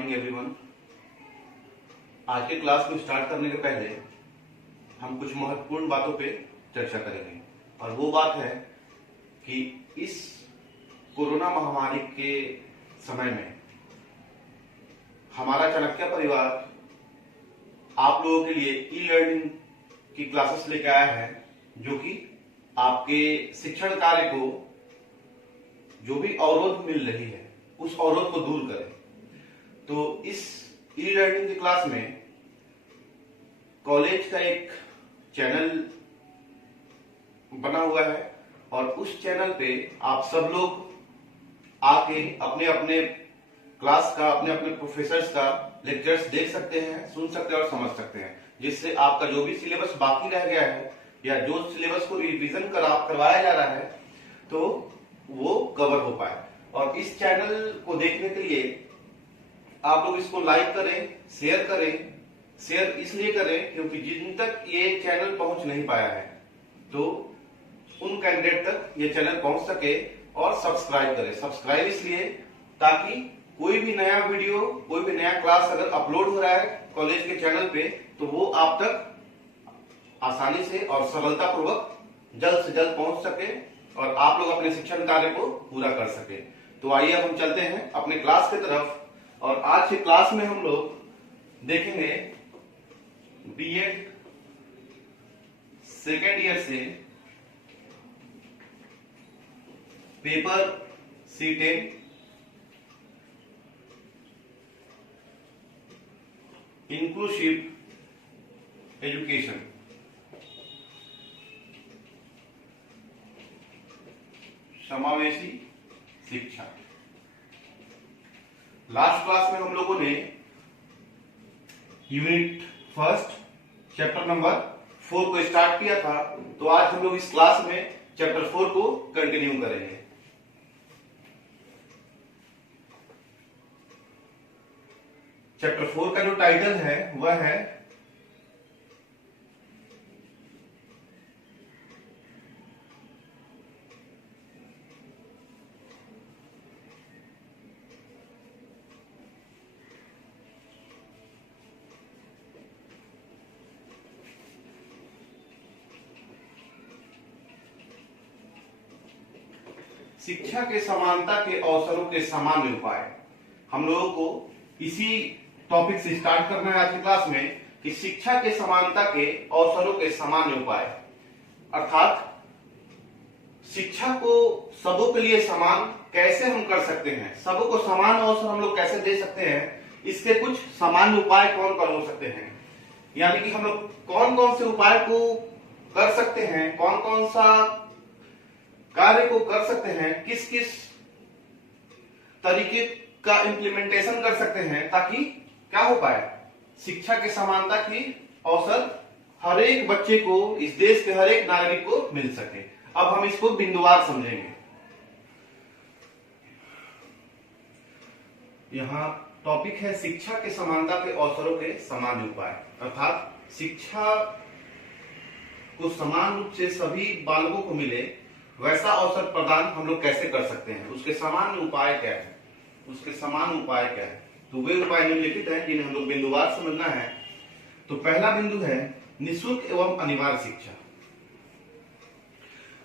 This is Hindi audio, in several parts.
Morning everyone. आज के क्लास को स्टार्ट करने के पहले हम कुछ महत्वपूर्ण बातों पे चर्चा करेंगे और वो बात है कि इस कोरोना महामारी के समय में हमारा चाणक्य परिवार आप लोगों के लिए ई लर्निंग की क्लासेस लेकर आया है, जो कि आपके शिक्षण कार्य को जो भी अवरोध मिल रही है उस अवरोध को दूर करें। तो इस ई लर्निंग की क्लास में कॉलेज का एक चैनल बना हुआ है और उस चैनल पे आप सब लोग आके अपने अपने क्लास का, अपने अपने प्रोफेसर्स का लेक्चर्स देख सकते हैं, सुन सकते हैं और समझ सकते हैं, जिससे आपका जो भी सिलेबस बाकी रह गया है या जो सिलेबस को रिवीजन करवाया जा रहा है तो वो कवर हो पाए। और इस चैनल को देखने के लिए आप लोग इसको लाइक करें, शेयर करें। शेयर इसलिए करें क्योंकि जिन तक ये चैनल पहुंच नहीं पाया है तो उन कैंडिडेट तक ये चैनल पहुंच सके, और सब्सक्राइब करें। सब्सक्राइब इसलिए ताकि कोई भी नया वीडियो, कोई भी नया क्लास अगर अपलोड हो रहा है कॉलेज के चैनल पे तो वो आप तक आसानी से और सरलतापूर्वक जल्द से जल्द पहुंच सके और आप लोग अपने शिक्षण कार्य को पूरा कर सके। तो आइए अब हम चलते हैं अपने क्लास की तरफ। और आज के क्लास में हम लोग देखेंगे बीएड सेकेंड ईयर से पेपर C10 इंक्लूसिव एजुकेशन, समावेशी शिक्षा। लास्ट क्लास में हम लोगों ने यूनिट फर्स्ट चैप्टर नंबर 4 को स्टार्ट किया था, तो आज हम लोग इस क्लास में चैप्टर 4 को कंटिन्यू करेंगे। चैप्टर 4 का जो टाइटल है वह है शिक्षा के समानता के अवसरों के सामान्य उपाय। हम लोगों को इसी टॉपिक से स्टार्ट करना है आज की क्लास में कि शिक्षा के समानता के अवसरों के सामान्य उपाय, अर्थात शिक्षा को सबों के लिए समान कैसे हम कर सकते हैं, सबों को समान अवसर हम लोग कैसे दे सकते हैं, इसके कुछ सामान्य उपाय कौन कौन हो सकते हैं। यानी कि हम लोग कौन कौन से उपाय को कर सकते हैं, कौन कौन सा कार्य को कर सकते हैं, किस किस तरीके का इंप्लीमेंटेशन कर सकते हैं ताकि क्या हो पाए, शिक्षा के समानता की अवसर हर एक बच्चे को, इस देश के हर एक नागरिक को मिल सके। अब हम इसको बिंदुवार समझेंगे। यहाँ टॉपिक है शिक्षा के समानता के अवसरों के सामान्य उपाय, अर्थात शिक्षा को समान रूप से सभी बालकों को मिले वैसा अवसर प्रदान हम लोग कैसे कर सकते हैं, उसके सामान्य उपाय क्या है, उसके समान उपाय क्या है। तो वे उपाय निम्नलिखित हैं जिन्हें हम लोग बिंदुवार समझना है। तो पहला बिंदु है निःशुल्क एवं अनिवार्य शिक्षा।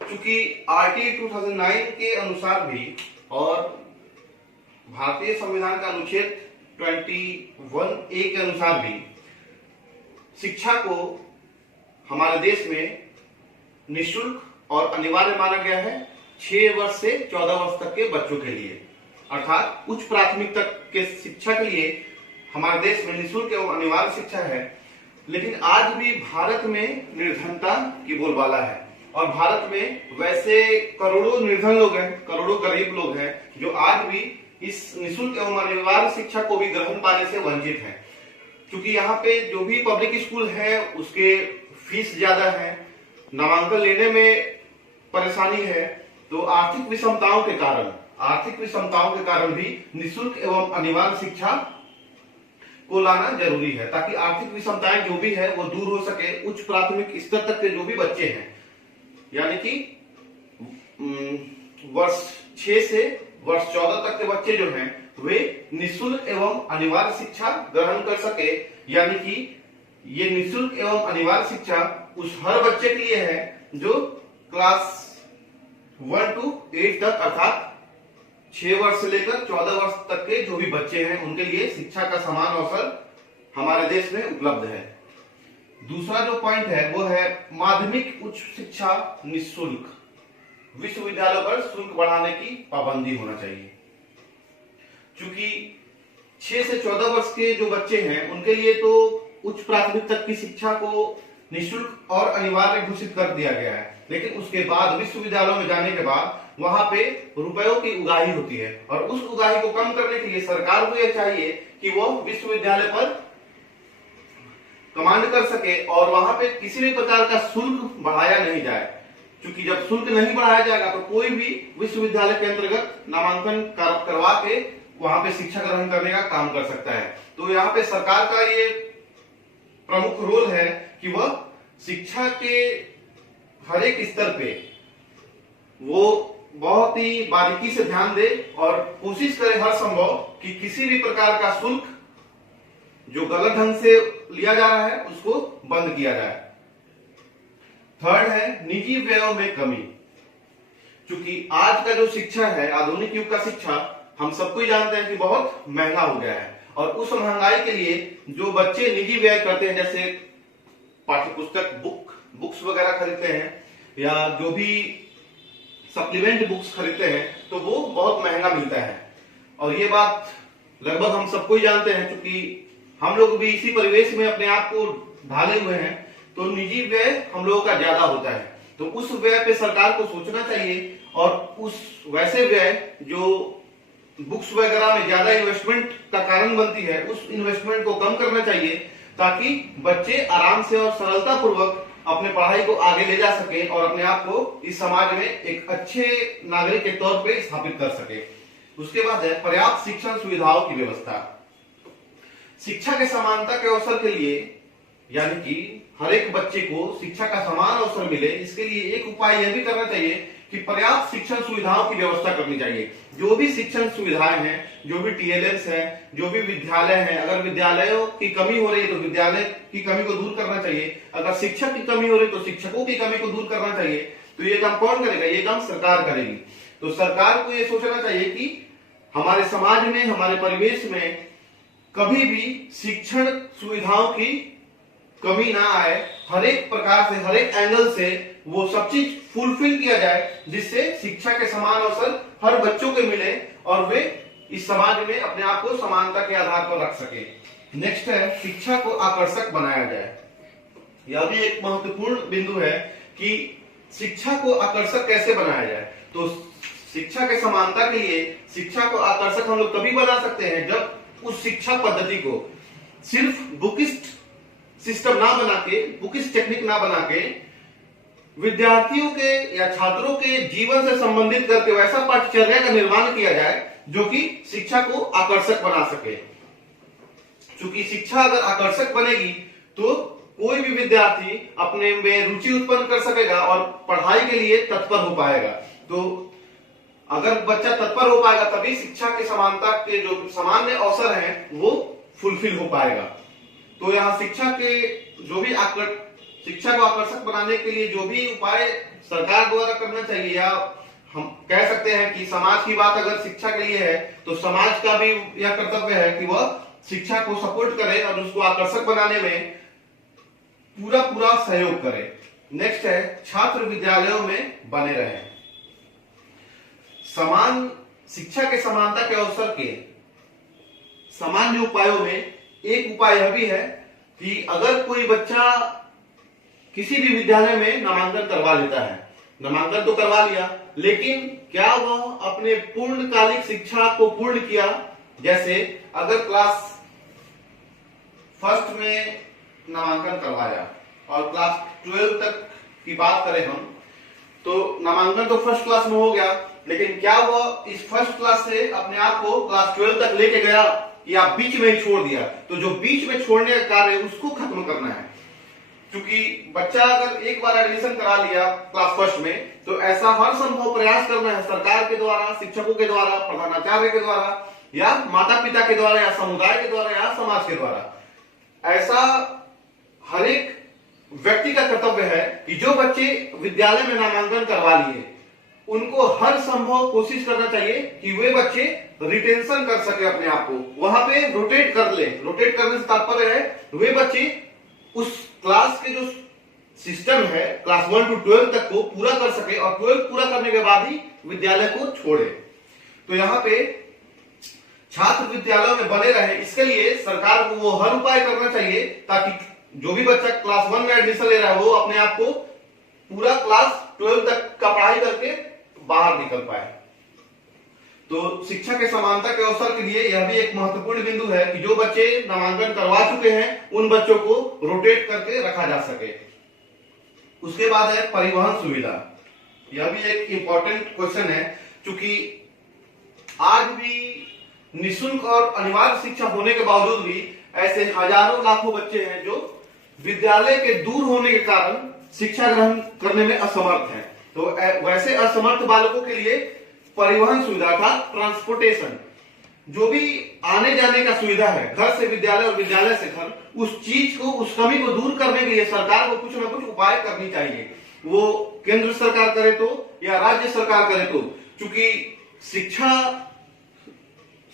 चूंकि RT 2009 के अनुसार भी और भारतीय संविधान का अनुच्छेद 21A के अनुसार भी शिक्षा को हमारे देश में निःशुल्क और अनिवार्य माना गया है 6 वर्ष से 14 वर्ष तक के बच्चों के लिए, अर्थात उच्च प्राथमिक तक के शिक्षा के लिए हमारे देश में निःशुल्क एवं अनिवार्य शिक्षा है। लेकिन आज भी भारत में निर्धनता की बोलबाला है और भारत में वैसे करोड़ों निर्धन लोग हैं, करोड़ों गरीब लोग हैं जो आज भी इस निःशुल्क एवं अनिवार्य शिक्षा को भी ग्रहण पाने से वंचित हैं। क्योंकि यहाँ पे जो भी पब्लिक स्कूल है उसके फीस ज्यादा है, नामांकन लेने में परेशानी है, तो आर्थिक विषमताओं के कारण भी निःशुल्क एवं अनिवार्य शिक्षा को लाना जरूरी है ताकि आर्थिक विषमताएं जो भी है वो दूर हो सके। उच्च प्राथमिक स्तर तक के जो भी बच्चे हैं, यानी कि वर्ष 6 से वर्ष 14 तक के बच्चे जो हैं वे निःशुल्क एवं अनिवार्य शिक्षा ग्रहण कर सके। यानी कि ये निःशुल्क एवं अनिवार्य शिक्षा उस हर बच्चे के लिए है जो क्लास 1 to 8 तक, अर्थात 6 वर्ष से लेकर 14 वर्ष तक के जो भी बच्चे हैं उनके लिए शिक्षा का समान अवसर हमारे देश में उपलब्ध है। दूसरा जो पॉइंट है वो है माध्यमिक उच्च शिक्षा निःशुल्क। विश्वविद्यालय पर शुल्क बढ़ाने की पाबंदी होना चाहिए। क्योंकि 6 से 14 वर्ष के जो बच्चे हैं उनके लिए तो उच्च प्राथमिक तक की शिक्षा को निःशुल्क और अनिवार्य घोषित कर दिया गया है, लेकिन उसके बाद विश्वविद्यालयों में जाने के बाद वहां पे रुपयों की उगाही होती है और उस उगाही को कम करने के लिए सरकार को यह चाहिए कि वो विश्वविद्यालय पर कमांड कर सके और वहां पे किसी भी प्रकार का शुल्क बढ़ाया नहीं जाए। क्योंकि जब शुल्क नहीं बढ़ाया जाएगा तो कोई भी विश्वविद्यालय के अंतर्गत नामांकन करवा के वहां पे शिक्षा ग्रहण करने का काम कर सकता है। तो यहाँ पे सरकार का ये प्रमुख रोल है कि वह शिक्षा के हर एक स्तर पे वो बहुत ही बारीकी से ध्यान दे और कोशिश करे हर संभव कि किसी भी प्रकार का शुल्क जो गलत ढंग से लिया जा रहा है उसको बंद किया जाए। थर्ड है निजी व्ययों में कमी। क्योंकि आज का जो शिक्षा है, आधुनिक युग का शिक्षा, हम सबको ही जानते हैं कि बहुत महंगा हो गया है और उस महंगाई के लिए जो बच्चे निजी व्यय करते हैं, जैसे पाठ्य पुस्तक बुक्स वगैरह खरीदते हैं या जो भी सप्लीमेंट बुक्स खरीदते हैं, तो वो बहुत महंगा मिलता है। और ये बात लगभग हम सबको ही जानते हैं, क्योंकि हम लोग भी इसी परिवेश में अपने आप को ढाले हुए हैं। तो निजी व्यय हम लोगों का ज्यादा होता है, तो उस व्यय पे सरकार को सोचना चाहिए और उस वैसे व्यय जो बुक्स वगैरह में ज्यादा इन्वेस्टमेंट का कारण बनती है, उस इन्वेस्टमेंट को कम करना चाहिए ताकि बच्चे आराम से और सरलता पूर्वक अपने पढ़ाई को आगे ले जा सके और अपने आप को इस समाज में एक अच्छे नागरिक के तौर पे स्थापित कर सके। उसके बाद है पर्याप्त शिक्षण सुविधाओं की व्यवस्था। शिक्षा के समानता के अवसर के लिए, यानी कि हर एक बच्चे को शिक्षा का समान अवसर मिले, इसके लिए एक उपाय यह भी करना चाहिए कि पर्याप्त शिक्षण सुविधाओं की व्यवस्था करनी चाहिए। जो भी शिक्षण सुविधाएं हैं, जो भी टीएलएस है, जो भी विद्यालय हैं, अगर विद्यालयों की कमी हो रही है तो विद्यालय की कमी को दूर करना चाहिए। अगर शिक्षक की कमी हो रही है तो शिक्षकों की कमी को दूर करना चाहिए। तो ये काम कौन करेगा? ये काम सरकार करेगी। तो सरकार को ये सोचना चाहिए कि हमारे समाज में, हमारे परिवेश में कभी भी शिक्षण सुविधाओं की कमी ना आए। हर एक प्रकार से, हर एक एंगल से वो सब चीज फुलफिल किया जाए, जिससे शिक्षा के समान अवसर हर बच्चों को मिले और वे इस समाज में अपने आप को समानता के आधार पर रख सके। नेक्स्ट है शिक्षा को आकर्षक बनाया जाए। यह भी एक महत्वपूर्ण बिंदु है कि शिक्षा को आकर्षक कैसे बनाया जाए। तो शिक्षा के समानता के लिए शिक्षा को आकर्षक हम लोग तभी बना सकते हैं जब उस शिक्षा पद्धति को सिर्फ बुकिस्ट सिस्टम ना बना के, बुकिस्ट टेक्निक ना बना के, विद्यार्थियों के या छात्रों के जीवन से संबंधित करके वैसा पाठ्यचर्या का निर्माण किया जाए जो कि शिक्षा को आकर्षक बना सके। क्योंकि शिक्षा अगर आकर्षक बनेगी तो कोई भी विद्यार्थी अपने में रुचि उत्पन्न कर सकेगा और पढ़ाई के लिए तत्पर हो पाएगा। तो अगर बच्चा तत्पर हो पाएगा तभी शिक्षा की समानता के जो सामान्य अवसर हैं वो फुलफिल हो पाएगा। तो यहाँ शिक्षा को आकर्षक बनाने के लिए जो भी उपाय सरकार द्वारा करना चाहिए, या हम कह सकते हैं कि समाज की बात अगर शिक्षा के लिए है तो समाज का भी यह कर्तव्य है कि वह शिक्षा को सपोर्ट करे और उसको आकर्षक बनाने में पूरा सहयोग करे। नेक्स्ट है छात्र विद्यालयों में बने रहे। समान शिक्षा के समानता के अवसर के सामान्य उपायों में एक उपाय यह भी है कि अगर कोई बच्चा किसी भी विद्यालय में नामांकन करवा लेता है, नामांकन तो करवा लिया, लेकिन क्या वह अपने पूर्णकालिक शिक्षा को पूर्ण किया? जैसे अगर क्लास फर्स्ट में नामांकन करवाया और क्लास 12 तक की बात करें हम, तो नामांकन तो फर्स्ट क्लास में हो गया, लेकिन क्या वह इस फर्स्ट क्लास से अपने आप को क्लास 12 तक लेके गया या बीच में ही छोड़ दिया? तो जो बीच में छोड़ने का कार्य है उसको खत्म करना है। क्योंकि बच्चा अगर एक बार एडमिशन करा लिया क्लास फर्स्ट में, तो ऐसा हर संभव प्रयास करना है सरकार के द्वारा, शिक्षकों के द्वारा, प्रधानाचार्य के द्वारा या माता पिता के द्वारा या समुदाय के द्वारा या समाज के द्वारा। ऐसा हर एक व्यक्ति का कर्तव्य है कि जो बच्चे विद्यालय में नामांकन करवा लिए उनको हर संभव कोशिश करना चाहिए कि वे बच्चे रिटेंशन कर सके, अपने आप को वहां पे रोटेट कर ले। रोटेट करने से तात्पर्य है वे बच्चे उस क्लास के जो सिस्टम है क्लास 1 to 12 तक को पूरा कर सके और 12 पूरा करने के बाद ही विद्यालय को छोड़े। तो यहाँ पे छात्र विद्यालयों में बने रहे, इसके लिए सरकार को वो हर उपाय करना चाहिए ताकि जो भी बच्चा क्लास 1 में एडमिशन ले रहा है वो अपने आप को पूरा क्लास 12 तक का पढ़ाई करके बाहर निकल पाए। तो शिक्षा के समानता के अवसर के लिए यह भी एक महत्वपूर्ण बिंदु है कि जो बच्चे नामांकन करवा चुके हैं उन बच्चों को रोटेट करके रखा जा सके। उसके बाद है परिवहन सुविधा। यह भी एक इंपॉर्टेंट क्वेश्चन है, क्योंकि आज भी निःशुल्क और अनिवार्य शिक्षा होने के बावजूद भी ऐसे हजारों लाखों बच्चे हैं जो विद्यालय के दूर होने के कारण शिक्षा ग्रहण करने में असमर्थ हैं। तो वैसे असमर्थ बालकों के लिए परिवहन सुविधा था, ट्रांसपोर्टेशन, जो भी आने जाने का सुविधा है घर से विद्यालय और विद्यालय से घर, उस चीज को, उस कमी को दूर करने के लिए सरकार को कुछ ना कुछ उपाय करनी चाहिए। वो केंद्र सरकार करे तो या राज्य सरकार करे तो, क्योंकि शिक्षा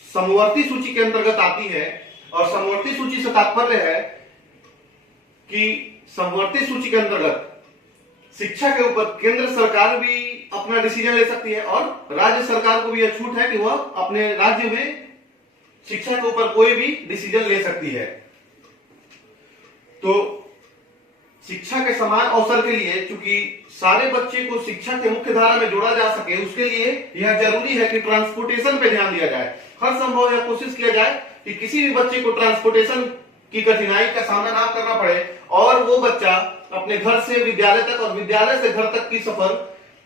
समवर्ती सूची के अंतर्गत आती है और समवर्ती सूची से तात्पर्य है कि समवर्ती सूची के अंतर्गत शिक्षा के ऊपर केंद्र सरकार भी अपना डिसीजन ले सकती है और राज्य सरकार को भी यह छूट है कि वह अपने राज्य में शिक्षा के ऊपर कोई भी डिसीजन ले सकती है। तो शिक्षा के समान अवसर के लिए, क्योंकि सारे बच्चे को शिक्षा के मुख्य धारा में जोड़ा जा सके, उसके लिए यह जरूरी है कि ट्रांसपोर्टेशन पे ध्यान दिया जाए। हर संभव यह कोशिश किया जाए कि किसी भी बच्चे को ट्रांसपोर्टेशन की कठिनाई का सामना ना करना पड़े और वो बच्चा अपने घर से विद्यालय तक और विद्यालय से घर तक की सफर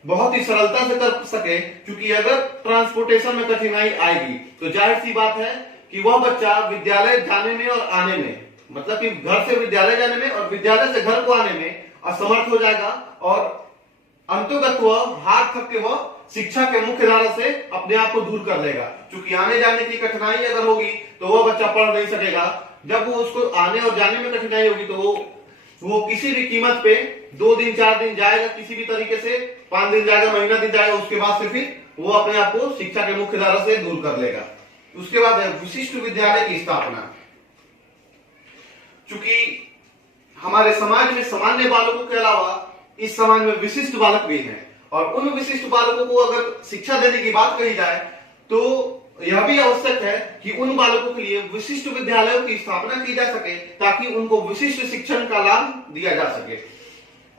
बहुत ही सरलता से कर सके। क्योंकि अगर ट्रांसपोर्टेशन में कठिनाई आएगी तो जाहिर सी बात है कि वह बच्चा विद्यालय जाने में और आने में, मतलब कि घर से विद्यालय जाने में और विद्यालय से घर को आने में असमर्थ हो जाएगा और अंततः वह हाथ थक के वह शिक्षा के मुख्य धारा से अपने आप को दूर कर लेगा। क्योंकि आने जाने की कठिनाई अगर होगी तो वह बच्चा पढ़ नहीं सकेगा। जब वो उसको आने और जाने में कठिनाई होगी तो वो किसी भी कीमत पे 2 दिन 4 दिन जाएगा, किसी भी तरीके से 5 दिन जाएगा, महीना दिन जाएगा, उसके बाद से फिर वो अपने आप को शिक्षा के मुख्य धारा से दूर कर लेगा। उसके बाद है विशिष्ट विद्यालय की स्थापना। चूंकि हमारे समाज में सामान्य बालकों के अलावा इस समाज में विशिष्ट बालक भी हैं और उन विशिष्ट बालकों को अगर शिक्षा देने की बात कही जाए तो यह भी आवश्यक है कि उन बालकों के लिए विशिष्ट विद्यालयों की स्थापना की जा सके ताकि उनको विशिष्ट शिक्षण का लाभ दिया जा सके।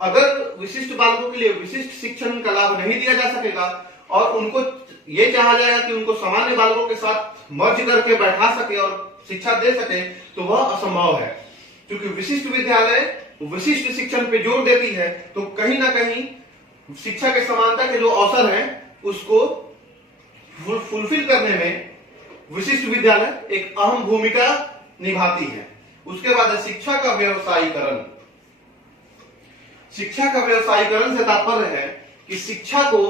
अगर विशिष्ट बालकों के लिए विशिष्ट शिक्षण का लाभ नहीं दिया जा सकेगा और उनको ये चाहा जाएगा कि उनको सामान्य बालकों के साथ मर्ज करके बैठा सके और शिक्षा दे सके तो वह असंभव है। क्योंकि विशिष्ट विद्यालय विशिष्ट शिक्षण पे जोर देती है तो कहीं ना कहीं शिक्षा के समानता के जो अवसर हैं उसको फुलफिल करने में विशिष्ट विद्यालय एक अहम भूमिका निभाती है। उसके बाद है शिक्षा का व्यवसायीकरण। शिक्षा का व्यवसायीकरण से तात्पर्य है कि शिक्षा को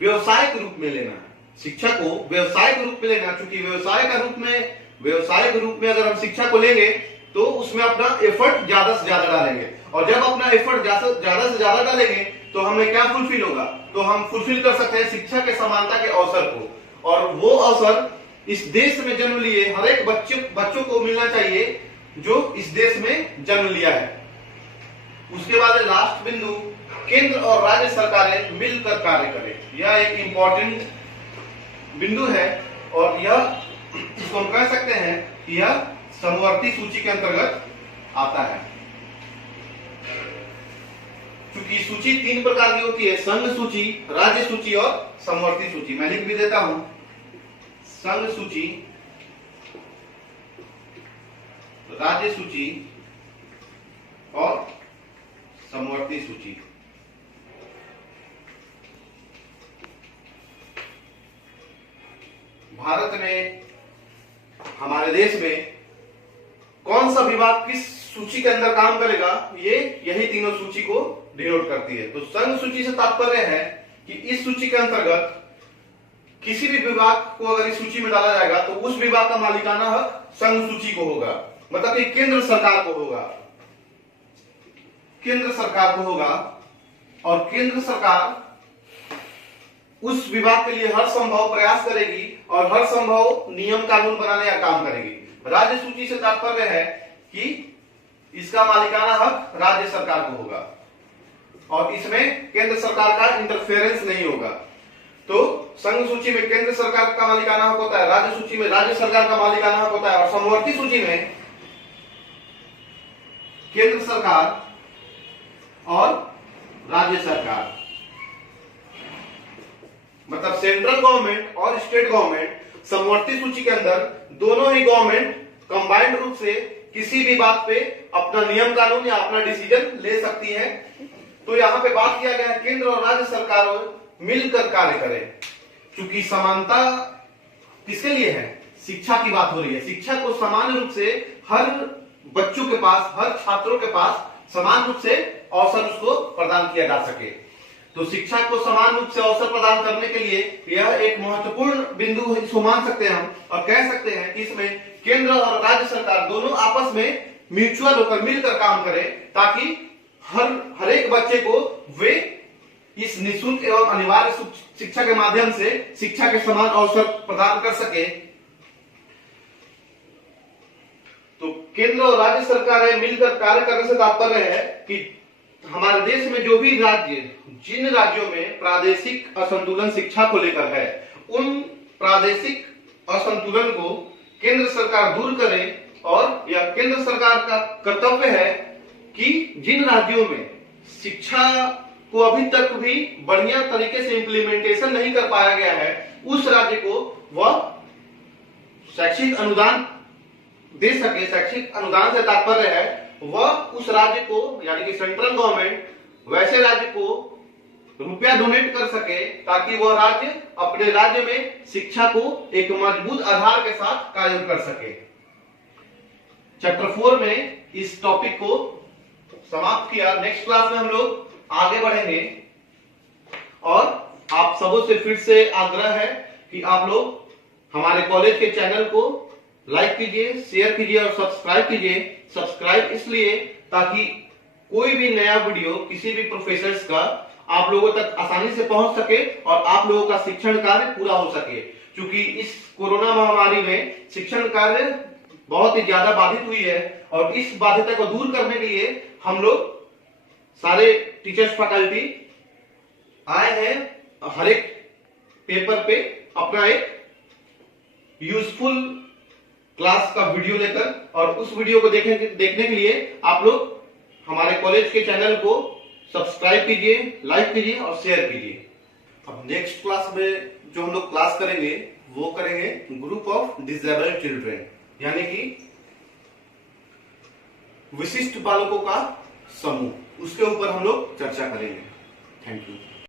व्यवसाय के रूप में लेना, शिक्षा को व्यवसाय के रूप में लेना। क्योंकि व्यवसाय के रूप में अगर हम शिक्षा को लेंगे तो उसमें अपना एफर्ट ज्यादा से ज्यादा डालेंगे और जब अपना एफर्ट ज्यादा से ज्यादा डालेंगे तो हमें क्या फुलफिल होगा, तो हम फुलफिल कर सकते हैं शिक्षा के समानता के अवसर को। और वो अवसर इस देश में जन्म लिए हर एक बच्चों को मिलना चाहिए जो इस देश में जन्म लिया है। उसके बाद लास्ट बिंदु, केंद्र और राज्य सरकारें मिलकर कार्य करें। यह एक इंपॉर्टेंट बिंदु है और यह इसको हम कह सकते हैं कि यह समवर्ती सूची के अंतर्गत आता है। क्योंकि सूची 3 प्रकार की होती है, संघ सूची, राज्य सूची और समवर्ती सूची। मैं लिख भी देता हूं, संघ सूची, राज्य सूची और समवर्ती सूची। भारत में, हमारे देश में कौन सा विभाग किस सूची के अंदर काम करेगा, यही तीनों सूची को डिनोट करती है। तो संघ सूची से तात्पर्य है कि इस सूची के अंतर्गत किसी भी विभाग को अगर इस सूची में डाला जाएगा तो उस विभाग का मालिकाना हक संघ सूची को होगा, मतलब कि केंद्र सरकार को होगा, केंद्र सरकार को होगा। और केंद्र सरकार उस विभाग के लिए हर संभव प्रयास करेगी और हर संभव नियम कानून बनाने का काम करेगी। राज्य सूची से तात्पर्य है कि इसका मालिकाना हक राज्य सरकार को होगा और इसमें केंद्र सरकार का इंटरफेरेंस नहीं होगा। तो संघ सूची में केंद्र सरकार का मालिकाना हक होता है, राज्य सूची में राज्य सरकार का मालिकाना हक होता है, और समवर्ती सूची में केंद्र सरकार और राज्य सरकार, मतलब सेंट्रल गवर्नमेंट और स्टेट गवर्नमेंट समवर्ती सूची के अंदर दोनों ही गवर्नमेंट कंबाइंड रूप से किसी भी बात पे अपना नियम कानून या अपना डिसीजन ले सकती है। तो यहां पे बात किया गया है केंद्र और राज्य सरकारों मिलकर कार्य करें। क्योंकि समानता किसके लिए है? शिक्षा की बात हो रही है। शिक्षा को समान रूप से हर बच्चों के पास, हर छात्रों के पास समान रूप से अवसर उसको प्रदान किया जा सके। तो शिक्षा को समान रूप से अवसर प्रदान करने के लिए यह एक महत्वपूर्ण बिंदु है, इसको मान सकते हैं हम और कह सकते हैं कि इसमें केंद्र और राज्य सरकार दोनों आपस में म्यूचुअल होकर मिलकर काम करें ताकि हर एक बच्चे को वे इस निःशुल्क एवं अनिवार्य शिक्षा के माध्यम से शिक्षा के समान अवसर प्रदान कर सके। तो केंद्र और राज्य सरकारें मिलकर कार्य करने से तात्पर्य है कि हमारे देश में जो भी राज्य, जिन राज्यों में प्रादेशिक असंतुलन शिक्षा को लेकर है, उन प्रादेशिक असंतुलन को केंद्र सरकार दूर करे और यह केंद्र सरकार का कर्तव्य है कि जिन राज्यों में शिक्षा को अभी तक भी बढ़िया तरीके से इम्प्लीमेंटेशन नहीं कर पाया गया है, उस राज्य को वह शैक्षिक अनुदान दे सके। शैक्षिक अनुदान से तात्पर्य है वह उस राज्य को, यानी कि सेंट्रल गवर्नमेंट वैसे राज्य को रुपया डोनेट कर सके ताकि वह राज्य अपने राज्य में शिक्षा को एक मजबूत आधार के साथ कायम कर सके। चैप्टर 4 में इस टॉपिक को समाप्त किया। नेक्स्ट क्लास में हम लोग आगे बढ़ेंगे और आप सबों से फिर से आग्रह है कि आप लोग हमारे कॉलेज के चैनल को लाइक कीजिए, शेयर कीजिए और सब्सक्राइब कीजिए। सब्सक्राइब इसलिए ताकि कोई भी नया वीडियो किसी भी प्रोफेसर का आप लोगों तक आसानी से पहुंच सके और आप लोगों का शिक्षण कार्य पूरा हो सके। क्योंकि इस कोरोना महामारी में शिक्षण कार्य बहुत ही ज्यादा बाधित हुई है और इस बाध्यता को दूर करने के लिए हम लोग सारे टीचर्स फैकल्टी आए हैं हर एक पेपर पे अपना एक यूजफुल क्लास का वीडियो लेकर, और उस वीडियो को देखने के लिए आप लोग हमारे कॉलेज के चैनल को सब्सक्राइब कीजिए, लाइक कीजिए और शेयर कीजिए। अब नेक्स्ट क्लास में जो हम लोग क्लास करेंगे वो करेंगे ग्रुप ऑफ डिसेबल्ड चिल्ड्रन, यानी कि विशिष्ट बालकों का समूह, उसके ऊपर हम लोग चर्चा करेंगे। Thank you.